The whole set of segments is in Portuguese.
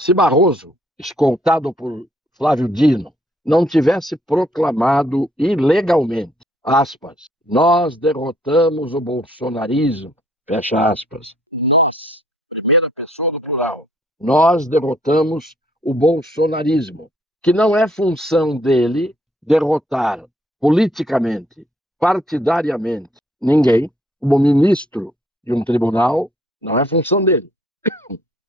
Se Barroso, escoltado por Flávio Dino, não tivesse proclamado ilegalmente, aspas, nós derrotamos o bolsonarismo, fecha aspas, primeira pessoa do plural, nós derrotamos o bolsonarismo, que não é função dele derrotar politicamente, partidariamente, ninguém, como ministro de um tribunal, não é função dele.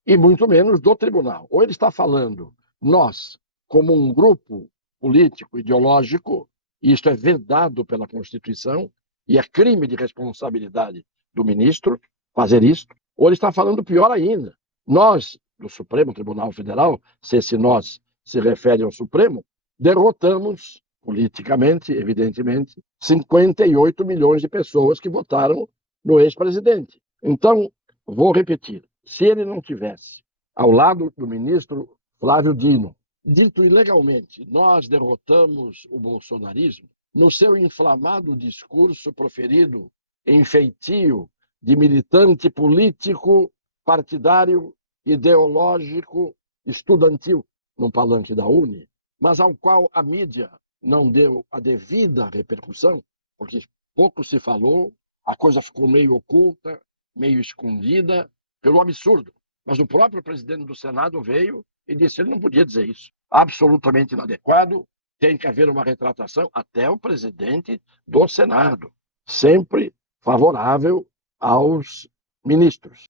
E muito menos do tribunal. Ou ele está falando, nós, como um grupo político, ideológico, e isto é vedado pela Constituição, e é crime de responsabilidade do ministro fazer isto, ou ele está falando pior ainda. Nós, do Supremo Tribunal Federal, se esse nós se refere ao Supremo, derrotamos, politicamente, evidentemente, 58 milhões de pessoas que votaram no ex-presidente. Então, vou repetir, se ele não tivesse, ao lado do ministro Flávio Dino, dito ilegalmente, nós derrotamos o bolsonarismo, no seu inflamado discurso proferido em feitio de militante político, partidário, ideológico, estudantil, num palanque da UNE, mas ao qual a mídia não deu a devida repercussão, porque pouco se falou, a coisa ficou meio oculta, meio escondida, pelo absurdo. Mas o próprio presidente do Senado veio e disse que ele não podia dizer isso. Absolutamente inadequado, tem que haver uma retratação, até o presidente do Senado, sempre favorável aos ministros.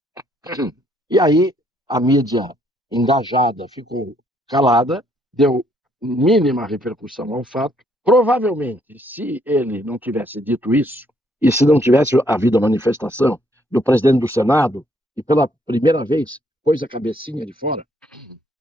E aí a mídia engajada ficou calada, deu mínima repercussão ao fato. Provavelmente, se ele não tivesse dito isso, e se não tivesse havido a manifestação do presidente do Senado, e pela primeira vez pôs a cabecinha de fora,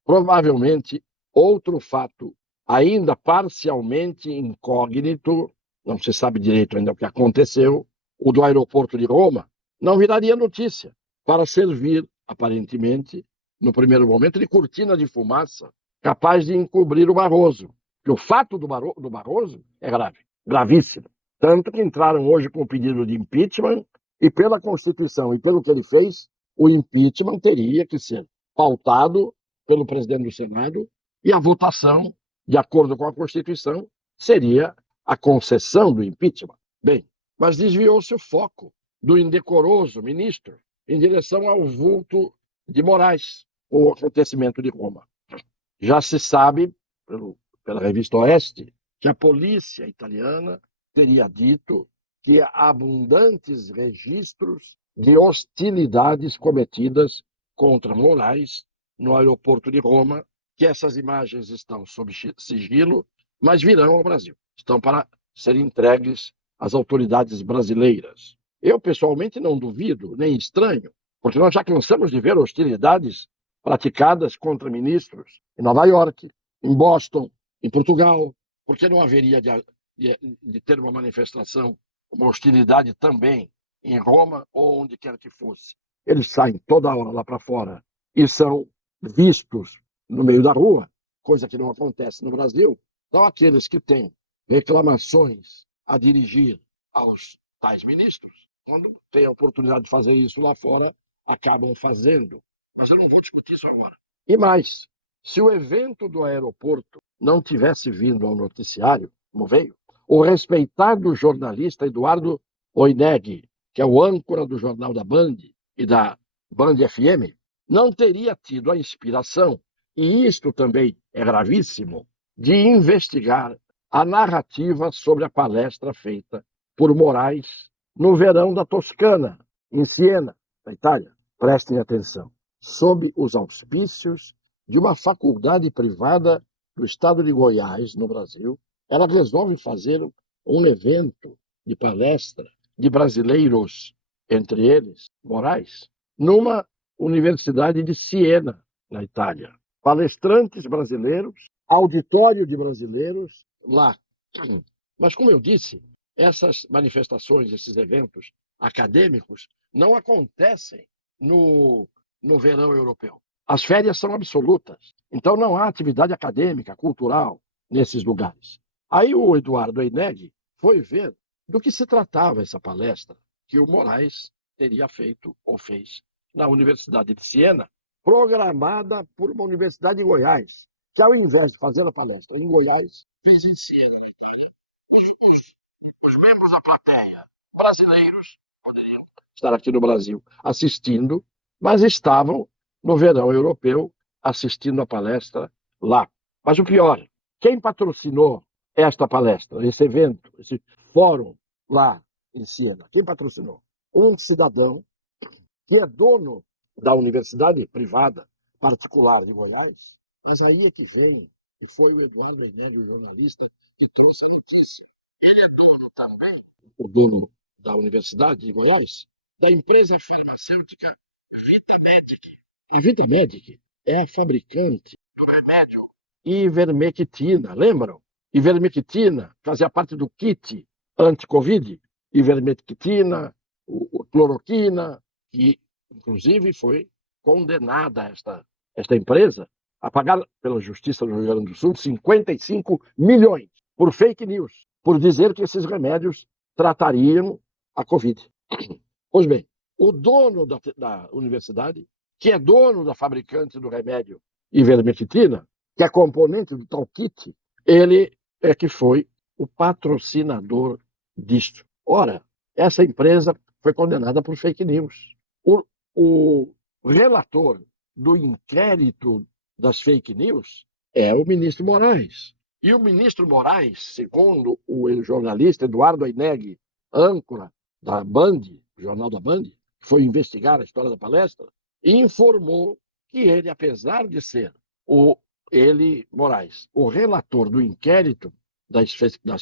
provavelmente outro fato ainda parcialmente incógnito, não se sabe direito ainda o que aconteceu, o do aeroporto de Roma, não viraria notícia, para servir, aparentemente, no primeiro momento, de cortina de fumaça, capaz de encobrir o Barroso. Porque o fato do Barroso é grave, gravíssimo. Tanto que entraram hoje com o pedido de impeachment, e pela Constituição e pelo que ele fez, o impeachment teria que ser pautado pelo presidente do Senado e a votação, de acordo com a Constituição, seria a concessão do impeachment. Bem, mas desviou-se o foco do indecoroso ministro em direção ao vulto de Moraes, o acontecimento de Roma. Já se sabe, pela revista Oeste, que a polícia italiana teria dito que há abundantes registros de hostilidades cometidas contra Moraes no aeroporto de Roma, que essas imagens estão sob sigilo, mas virão ao Brasil. Estão para serem entregues às autoridades brasileiras. Eu, pessoalmente, não duvido, nem estranho, porque nós já cansamos de ver hostilidades praticadas contra ministros em Nova York, em Boston, em Portugal. Por que não haveria de ter uma manifestação, uma hostilidade também em Roma ou onde quer que fosse? Eles saem toda hora lá para fora e são vistos no meio da rua, coisa que não acontece no Brasil. Então, aqueles que têm reclamações a dirigir aos tais ministros, quando têm a oportunidade de fazer isso lá fora, acabam fazendo. Mas eu não vou discutir isso agora. E mais, se o evento do aeroporto não tivesse vindo ao noticiário, como veio, o respeitado jornalista Eduardo Oineg, que é o âncora do Jornal da Band e da Band FM, não teria tido a inspiração, e isto também é gravíssimo, de investigar a narrativa sobre a palestra feita por Moraes no verão da Toscana, em Siena, na Itália. Prestem atenção. Sob os auspícios de uma faculdade privada do estado de Goiás, no Brasil, ela resolve fazer um evento de palestra de brasileiros, entre eles Moraes, numa universidade de Siena, na Itália. Palestrantes brasileiros, auditório de brasileiros lá. Mas, como eu disse, essas manifestações, esses eventos acadêmicos não acontecem no verão europeu. As férias são absolutas, então não há atividade acadêmica, cultural nesses lugares. Aí o Eduardo Oineg foi ver do que se tratava essa palestra que o Moraes teria feito ou fez na Universidade de Siena, programada por uma universidade de Goiás, que ao invés de fazer a palestra em Goiás, fez em Siena, na Itália. Os membros da plateia brasileiros poderiam estar aqui no Brasil assistindo, mas estavam no verão europeu assistindo a palestra lá. Mas o pior, quem patrocinou esta palestra, esse evento, esse fórum lá em Siena? Quem patrocinou? Um cidadão que é dono da universidade privada particular de Goiás, mas aí é que vem, e foi o Eduardo Enélio, jornalista, que trouxe a notícia. Ele é dono também, o dono da Universidade de Goiás, da empresa farmacêutica Vitamedic. A Vitamedic é a fabricante do remédio ivermectina, lembram? Ivermectina fazia parte do kit anti-Covid. Ivermectina, cloroquina, que inclusive foi condenada esta empresa a pagar pela Justiça do Rio Grande do Sul 55 milhões por fake news, por dizer que esses remédios tratariam a Covid. Pois bem, o dono da universidade, que é dono da fabricante do remédio ivermectina, que é componente do tal kit, ele é que foi o patrocinador disto. Ora, essa empresa foi condenada por fake news. O relator do inquérito das fake news é o ministro Moraes. E o ministro Moraes, segundo o jornalista Eduardo Aineg, âncora da Band, jornal da Band, que foi investigar a história da palestra, informou que ele, apesar de ser Moraes, o relator do inquérito das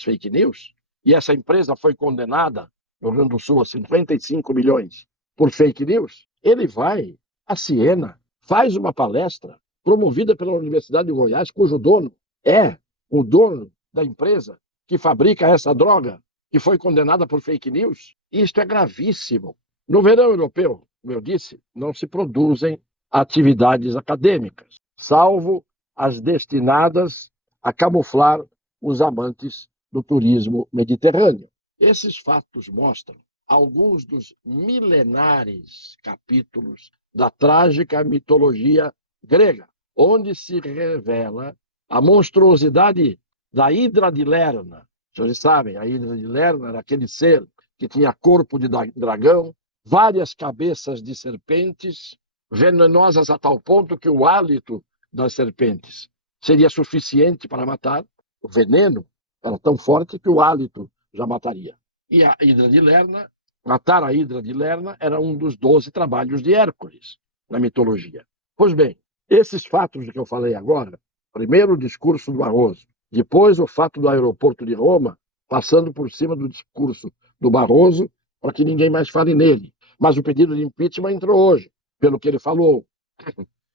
fake news, e essa empresa foi condenada no Rio Grande do Sul a 55 milhões por fake news, ele vai a Siena, faz uma palestra promovida pela Universidade de Goiás, cujo dono é o dono da empresa que fabrica essa droga, que foi condenada por fake news. Isto é gravíssimo. No verão europeu, como eu disse, não se produzem atividades acadêmicas, salvo as destinadas a camuflar os amantes do turismo mediterrâneo. Esses fatos mostram alguns dos milenares capítulos da trágica mitologia grega, onde se revela a monstruosidade da Hidra de Lerna. Vocês sabem, a Hidra de Lerna era aquele ser que tinha corpo de dragão, várias cabeças de serpentes, venenosas a tal ponto que o hálito das serpentes seria suficiente para matar. O veneno era tão forte que o hálito já mataria. E a Hidra de Lerna, matar a Hidra de Lerna era um dos 12 trabalhos de Hércules na mitologia. Pois bem, esses fatos de que eu falei agora, primeiro o discurso do Barroso, depois o fato do aeroporto de Roma, passando por cima do discurso do Barroso, para que ninguém mais fale nele. Mas o pedido de impeachment entrou hoje, pelo que ele falou.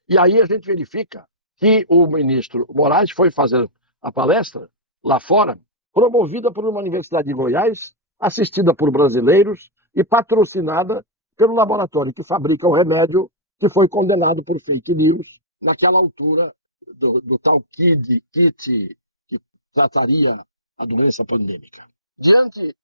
E aí a gente verifica que o ministro Moraes foi fazer a palestra lá fora, promovida por uma universidade de Goiás, assistida por brasileiros e patrocinada pelo laboratório que fabrica o remédio que foi condenado por fake news naquela altura do tal kit que trataria a doença pandêmica. Diante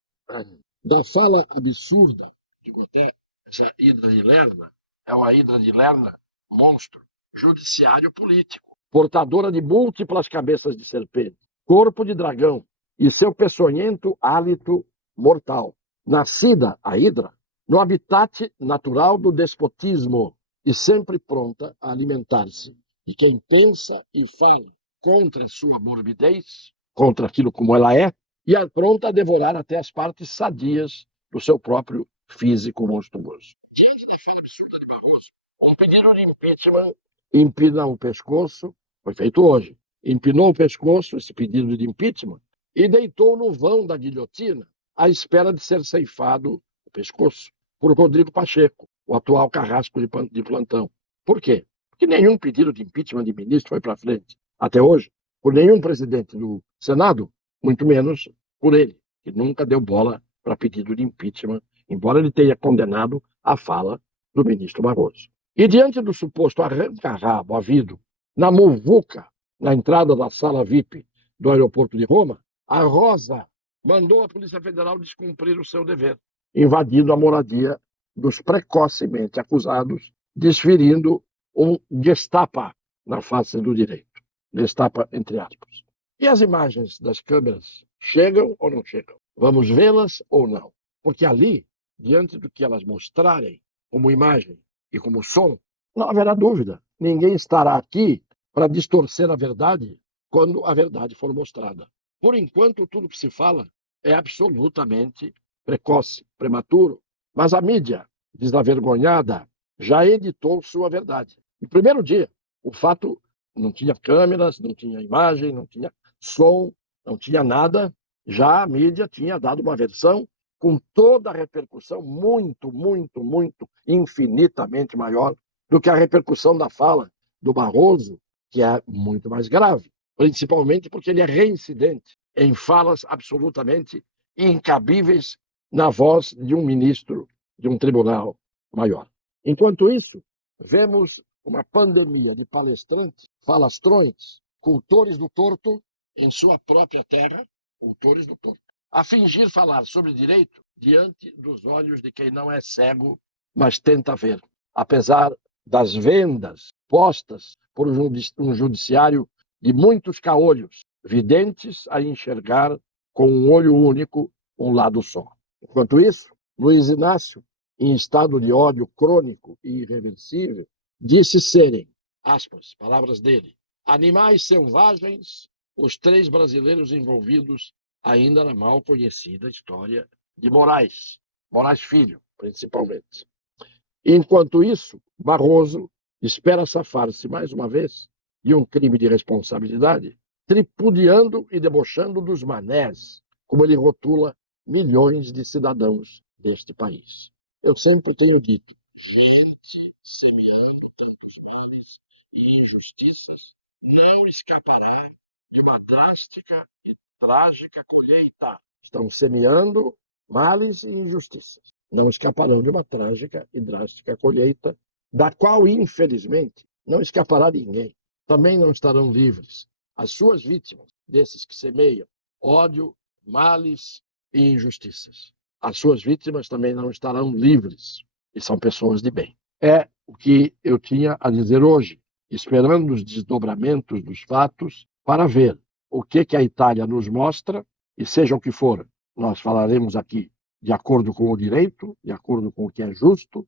da fala absurda de Guterres, essa Hidra de Lerna é uma Hidra de Lerna monstro, judiciário político, portadora de múltiplas cabeças de serpente, corpo de dragão e seu peçonhento hálito mortal. Nascida a Hidra no habitat natural do despotismo e sempre pronta a alimentar-se de quem pensa e fala contra sua morbidez, contra aquilo como ela é, e é pronta a devorar até as partes sadias do seu próprio físico monstruoso. Diante da fala absurda de Barroso, um pedido de impeachment empina o pescoço, foi feito hoje, empinou o pescoço, esse pedido de impeachment, e deitou no vão da guilhotina à espera de ser ceifado o pescoço por Rodrigo Pacheco, o atual carrasco de plantão. Por quê? Porque nenhum pedido de impeachment de ministro foi para frente, até hoje, por nenhum presidente do Senado, muito menos por ele, que nunca deu bola para pedido de impeachment, embora ele tenha condenado a fala do ministro Barroso. E diante do suposto arranca-rabo havido na muvuca, na entrada da sala VIP do aeroporto de Roma, a Rosa mandou a Polícia Federal descumprir o seu dever, invadindo a moradia dos precocemente acusados, desferindo um Gestapo na face do direito. Gestapo, entre aspas. E as imagens das câmeras chegam ou não chegam? Vamos vê-las ou não? Porque ali, diante do que elas mostrarem como imagem e como som, não haverá dúvida. Ninguém estará aqui para distorcer a verdade quando a verdade for mostrada. Por enquanto, tudo que se fala é absolutamente precoce, prematuro. Mas a mídia, desavergonhada, já editou sua verdade. No primeiro dia, o fato não tinha câmeras, não tinha imagem, não tinha som, não tinha nada. Já a mídia tinha dado uma versão com toda a repercussão muito, muito, muito, infinitamente maior do que a repercussão da fala do Barroso, que é muito mais grave, principalmente porque ele é reincidente em falas absolutamente incabíveis na voz de um ministro de um tribunal maior. Enquanto isso, vemos uma pandemia de palestrantes, falastrões, cultores do torto em sua própria terra, cultores do torto, a fingir falar sobre direito diante dos olhos de quem não é cego, mas tenta ver, apesar das vendas postas por um judiciário de muitos caolhos, videntes a enxergar com um olho único um lado só. Enquanto isso, Luiz Inácio, em estado de ódio crônico e irreversível, disse serem, aspas, palavras dele, animais selvagens, os 3 brasileiros envolvidos ainda na mal conhecida história de Moraes Filho, principalmente. Enquanto isso, Barroso espera safar-se mais uma vez de um crime de responsabilidade, tripudiando e debochando dos manés, como ele rotula milhões de cidadãos deste país. Eu sempre tenho dito, gente semeando tantos males e injustiças não escapará de uma drástica e trágica colheita. Estão semeando males e injustiças. Não escaparão de uma trágica e drástica colheita, da qual, infelizmente, não escapará ninguém. Também não estarão livres as suas vítimas, desses que semeiam ódio, males e injustiças. As suas vítimas também não estarão livres, e são pessoas de bem. É o que eu tinha a dizer hoje, esperando os desdobramentos dos fatos para ver o que a Itália nos mostra, e seja o que for, nós falaremos aqui de acordo com o direito, de acordo com o que é justo,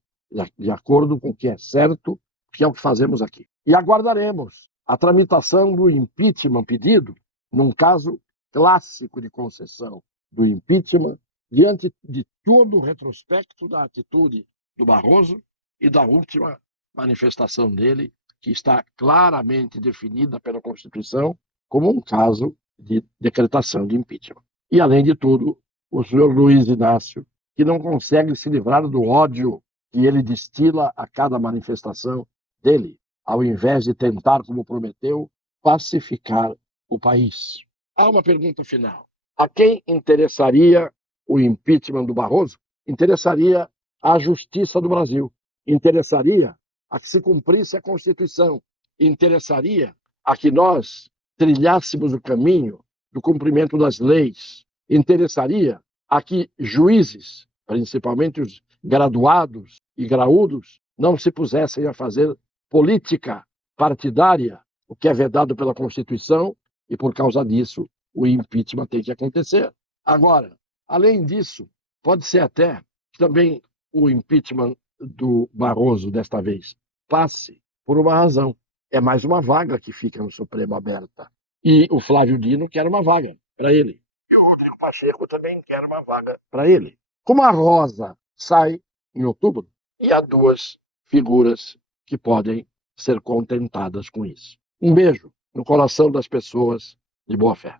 de acordo com o que é certo, que é o que fazemos aqui. E aguardaremos a tramitação do impeachment pedido, num caso clássico de concessão do impeachment, diante de todo o retrospecto da atitude do Barroso e da última manifestação dele, que está claramente definida pela Constituição como um caso de decretação de impeachment. E, além de tudo, o senhor Luiz Inácio, que não consegue se livrar do ódio que ele destila a cada manifestação dele, ao invés de tentar, como prometeu, pacificar o país. Há uma pergunta final. A quem interessaria o impeachment do Barroso? Interessaria à justiça do Brasil. Interessaria a que se cumprisse a Constituição. Interessaria a que nós trilhássemos o caminho do cumprimento das leis. Interessaria a que juízes, principalmente os graduados e graúdos, não se pusessem a fazer política partidária, o que é vedado pela Constituição, e por causa disso o impeachment tem que acontecer. Agora, além disso, pode ser até que também o impeachment do Barroso, desta vez, passe por uma razão. É mais uma vaga que fica no Supremo aberta. E o Flávio Dino quer uma vaga para ele. E o Rodrigo Pacheco também quer uma vaga para ele. Como a Rosa sai em outubro, e há 2 figuras que podem ser contentadas com isso. Um beijo no coração das pessoas de boa fé.